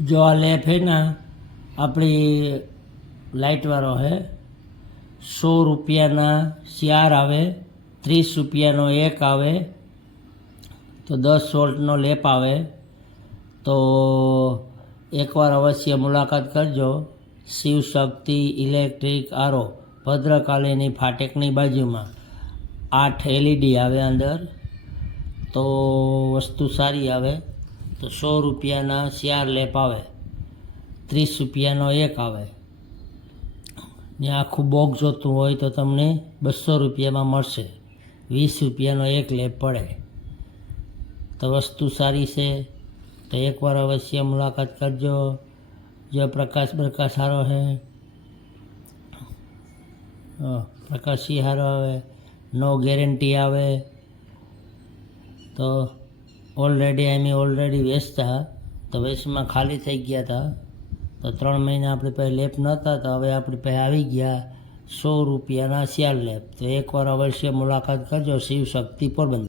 जो आ लेप है ना अपनी लाइट वालो है 100 रुपयाना 4 आवे 30 रुपयानो 1 आवे तो 10 वोल्टनो लेप आवे। तो एक बार अवश्य मुलाकात करजो। शिव शक्ति इलेक्ट्रिक आरो भद्रकालीनी फाटेकनी बाजू में 8 LED आवे अंदर। तो वस्तु सारी आवे। तो 100 रुपयाना 4 लेप आवे 30 रुपयानो 1 आवे ने आखू बॉक्स जोतुं होय तो तमने 200 रुपया में मळशे। 20 रुपयानो 1 लेप पड़े। तो वस्तु सारी से तो एक बार अवश्य मुलाकात करजो। जो प्रकाश सारो है प्रकाशी हारो आवे नो गैरंटी आवे। तो ऑलरेडी वेचता तो वेच में खाली थी गया था। तो 3 महीना अपने पे लेप नता तो हवे अपनी पे आई गया 100 रुपयाना 4 लेप। तो एक बार अवश्य मुलाकात करजो। शिव शक्ति पोरबंदर।